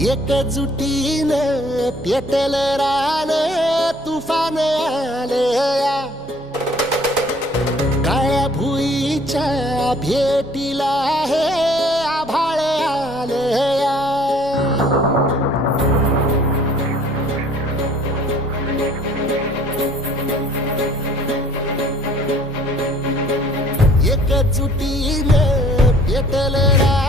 एकजुटीने पेटल रान तुफान आलया काळ्या भुईच्या भेटीला हे आभाळ आलया एकजुटीने पेटल रान